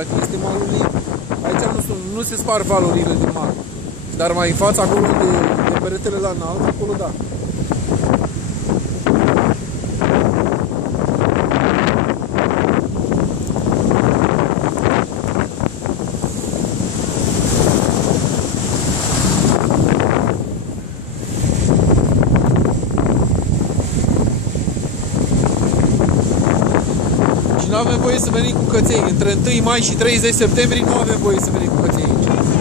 adevărat, este malul liber. Aici nu se spar valurile din mal. Dar mai în fața, acolo de peretele la înalt, acolo da. Nu avem voie să venim cu căței. Între 1 mai și 30 septembrie nu avem voie să venim cu căței aici.